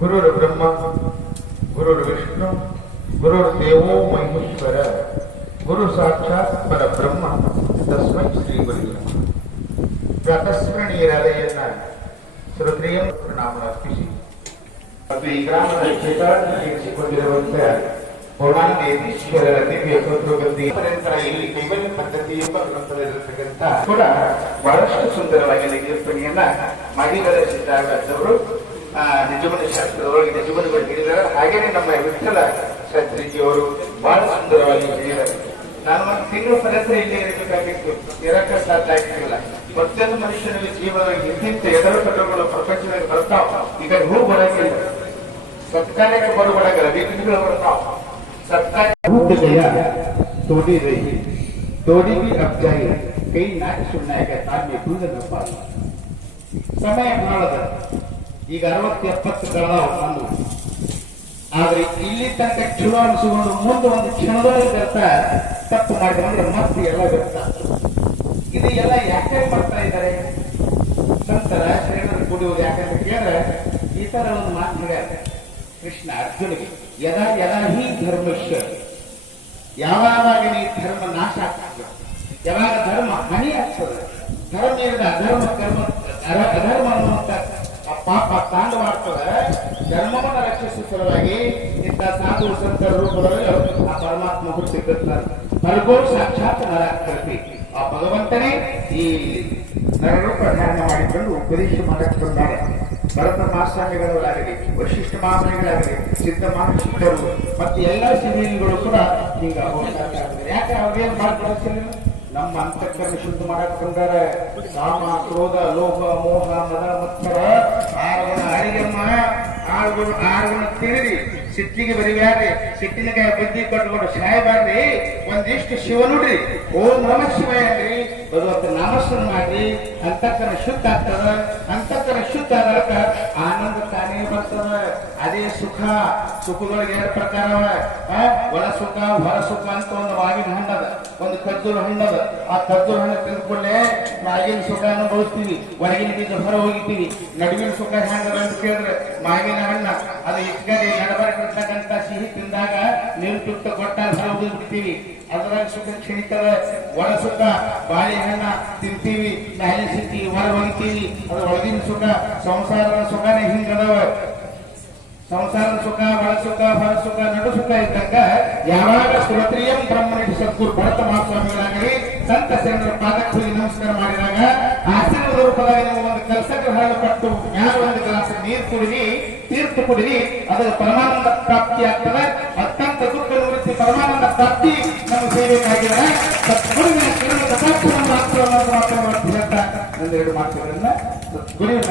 गुरुर्ब्रह्मा गुरुर्विष्णु गुरुर्देवो महेश्वर गुरु साक्षाತ್ ಪರಬ್ರಹ್ಮ ತಸ್ಮೈ ಶ್ರೀ ಗುರುವೇ ನಮಃ. ಪ್ರಾತಸ್ಮರಣೀಯರಾದೆಯನ್ನ ಶ್ರೋತ್ರಿಯ ಪ್ರಣಾಮ ಅರ್ಪಿಸಿ ಮತ್ತು ಈ ಗ್ರಾಮದ ಕ್ಷೇತ್ರಾಧಿಕಾರಿಸಿಕೊಂಡಿರುವಂತ ಪೌರಾಣಿಕೇಶ್ವರರ ದಿವ್ಯ ಸ್ತೋತ್ರಗಂಧಿ ಪರಂಪರ ಇಲ್ಲಿ ಕೈವಲ್ಯ ಪದ್ಧತಿ ಎಂಬ ಗ್ರಂಥದಲ್ಲಿರತಕ್ಕಂಥ ಕೂಡ ಬಹಳಷ್ಟು ಸುಂದರವಾಗಿ ನಿರೂಪಣೆಯನ್ನ ಮಾಡಿಗಳಿಸಿದ್ದಾರೆ. ನಿಜಮನ ಶಾಸ್ತ್ರದೊಳಗೆ ನಿಜಮನಗಳು ಹೇಳಿದ್ದಾರೆ. ಹಾಗೇನೆ ನಮ್ಮ ವಿಠಲ ಶಾಸ್ತ್ರಿಜಿಯವರು ಬಹಳ ಸುಂದರವಾಗಿ ಹೇಳಿದ್ದಾರೆ. ನಾನು ಒಂದು ತಿಂಗಳ ಪರ್ಯಂತ ಇಲ್ಲೇ ಇರಬೇಕಾಗಿತ್ತು, ಇರಕ್ಕ ಸಾಧ್ಯ ಆಗ್ತಿಲ್ಲ. ಪ್ರತಿಯೊಂದು ಮನುಷ್ಯನಲ್ಲಿ ಜೀವನದಲ್ಲಿ ಇಂತಿಂತ ಎದುರು ಕಟ್ಟುಗಳು ಪ್ರಪಂಚದಲ್ಲಿ ಬರ್ತಾವ. ಈಗ ಹೂ ಬರಂಗಿಲ್ಲ, ಸತ್ಕಾರ್ಯಕ್ಕೆ ಬರುವಳಗಲ್ಲ, ವ್ಯಕ್ತಿಗಳು ಬರ್ತಾವ. सत्कार गया तोड़ी रही तोड़ी भी अब जाए कई नाच सुनना है ताकि दूध न पाए समय ಮಾಡದ ಈಗ 60-70 ಕಳೆದಾವ ನಾನು. ಆದ್ರೆ ಇಲ್ಲಿ ತನಕ ಚಲೋ ಅನಿಸಿಕೊಂಡು ಮುಂದೆ ಒಂದು ಕ್ಷಣದೊಳಗೆ ಬರ್ತಾ ತಪ್ಪು ಮಾಡಿದ್ರೆ ಮತ್ತೆ ಎಲ್ಲ ಬರ್ತಾ. ಇದು ಎಲ್ಲ ಯಾಕೆ ಮಾಡ್ತಾ ಇದ್ದಾರೆ ಸಂತರ ಶ್ರೇಣರು ಕುಡಿಯುವುದು ಯಾಕಂತ ಕೇಳಿದ್ರೆ ಈ ತರ ಒಂದು ಮಾತು ಹೇಳ್ಯಾರ ಕೃಷ್ಣ ಅರ್ಜುನಿಗೆ. ಯದಾ ಯದಾ ಹಿ ಧರ್ಮಶ್ಯ, ಯಾವಾಗ ನೀ ಧರ್ಮ ನಾಶ ಆಗ್ತದೆ, ಯಾವಾಗ ಧರ್ಮ ಹಾನಿ ಆಗ್ತದೆ, ಧರ್ಮ ಇರದ ಅಧರ್ಮ ಕರ್ಮ ಅಧರ್ಮ ಅನ್ನುವಂತ ಪಾಪ ತಾಂಡವಾಡ್ತದೆ, ಧರ್ಮವನ್ನು ರಕ್ಷಿಸುವ ಸಲುವಾಗಿ ಇಂಥ ಸಾಧು ಸಂತರ ರೂಪದಲ್ಲಿ ಆ ಪರಮಾತ್ಮ ಹುಟ್ಟಿರ್ತಾರೆ. ಫಲ್ಗೋ ಸಾಕ್ಷಾತ್ ನರಾಕೃತಿ, ಆ ಭಗವಂತನೇ ಈ ನರರೂಪ ಧಾರಣ ಮಾಡಿಕೊಂಡು ಉಪದೇಶ ಮಾಡಕ್ಕೆ ಬಂದಾರೆ. ಭರತ ಮಹಾಸ್ವಾಮಿಗಳಾಗಲಿ, ವಶಿಷ್ಠ ಮಹಾಮುನಿಗಳಾಗಲಿ, ಸಿದ್ಧ ಮಹರ್ಷಿಗಳು ಮತ್ತೆ ಎಲ್ಲ ಶಿವಲಿಂಗಗಳು ಕೂಡ ಹಿಂಗ ಯಾಕೆ ಅವ್ರೇನ್ ಮಾಡ್ತಾರೆ? ನಮ್ಮ ಅಂತಃಕರಣ ಶುದ್ಧ ಮಾಡಕ್ ಬಂದಾರೆ. ಕಾಮ ಕ್ರೋಧ ಲೋಭ ಮೋಹ ಮದ ಮತ್ಸರ ಆರುಗಳ ಅರಿಗಮ್ಮ ಆರುಗಳ ತಿಳಿದಿ ಸಿಟ್ಟಿಗೆ ಬರಿಬ್ಯಾಡ್ರಿ, ಸಿಟ್ಟಿನಕಾಯ ಬುದ್ಧಿ ಕಟ್ಕೊಂಡು ಸಾಯಬಾರ್ರಿ. ಒಂದಿಷ್ಟು ಶಿವ ನೋಡ್ರಿ, ಓಂ ನಮ ಶಿವಾಯ ಅಂದ್ರಿ, ಭಗವಂತ ನಾಮಸ್ಮರಣ ಮಾಡ್ರಿ, ಅಂತಃಕರಣ ಶುದ್ಧ ಆಗ್ತದ. ಅಂತಃಕರಣ ಶುದ್ಧ ಆದಾಗ ಆನಂದ ತಾನೇ ಬರ್ತದ. ಅದೇ ಸುಖ. ಸುಖದೊಳಗೆ 2 ಪ್ರಕಾರವ, ಒಳ ಸುಖ ಹೊರ ಸುಖ ಅಂತ ಒಂದು ಮಾವಿನ ಹಣ್ಣದ, ಒಂದು ಖರ್ಜೂರ ಹಣ್ಣದ. ಆ ಖರ್ಜೂರ ಹಣ್ಣು ತೆಗೆದುಕೊಂಡೆ ಮಾಗಿನ ಸುಖ ಅನುಭವಿಸ್ತೀವಿ, ಹೊರಗಿನ ಬೀಜ ಹೊರ ಹೋಗಿತೀವಿ. ನಡುವಿನ ಸುಖ ಹ್ಯಾಂಗದ ಅಂತ ಕೇಳಿದ್ರೆ ಮಾಗಿನ ಹಣ್ಣ ಅದು ಇಟ್ಕಡೆ ನಡಬರ್ಕಿರ್ತಕ್ಕಂಥ ಸಿಹಿ ತಿಂದಾಗ ನೀರು ತುಟ್ಟ ಕೊಟ್ಟಾಗ ಹೊರ ಹೋಗಿಬಿಡ್ತೀವಿ, ಅದರಾಗ ಸುಖ ಕ್ಷಣಿತದ. ಒಳ ಸುಖ ಬಾಳೆಹಣ್ಣ ತಿಂತೀವಿ, ಮ್ಯಾಲಿನ ಸಿಗ್ತೀವಿ, ಹೊರ ಹೋಗ್ತೀವಿ, ಅದು ಒಳಗಿನ ಸುಖ. ಸಂಸಾರದ ಸುಖನೇ ಹಿಂಗದವ. ಸಂಸಾರದ ಸುಖ, ಒಳ ಸುಖ, ಹೊರ ಸುಖ, ನಡು ಸುಖ ಇದ್ದಾಗ ಯಾವಾಗ ಶ್ರೋತ್ರಿಯಂ ಬ್ರಹ್ಮನಿಷ್ಠ ಸದ್ಗುರು ಭರತ ಮಹಾಸ್ವಾಮಿಗಳಾಗಲಿ ಸಂತ ಶರಣರ ಪಾದಕ್ಕೆ ಹೋಗಿ ನಮಸ್ಕಾರ ಮಾಡಿದಾಗ ಆಶೀರ್ವಾದ ರೂಪದಾಗ ನೀವು ಒಂದು ಕೆಲಸಕ್ಕೆ ಹರಳಪಟ್ಟು ಜ್ಞಾನ ಒಂದು ಗ್ಲಾಸ್ ನೀರು ಕುಡಿದಿ, ತೀರ್ಥ ಕುಡಿದಿ, ಅದು ಪರಮಾನಂದ ಪ್ರಾಪ್ತಿ ಆಗ್ತದೆ. ಅತ್ಯಂತ ದುಃಖ ನಿವೃತ್ತಿ ಪರಮಾನಂದ ಪ್ರಾಪ್ತಿ ನಮ್ಮ ಸೇವೆಯಾಗಿದೆ. ಸದ್ಗುರುವಿನ ಕಿರಣ ಮಾತ್ರ ಹೇಳ್ತಾ ಒಂದೆರಡು ಮಾತುಗಳನ್ನ ಗುರುವಿನ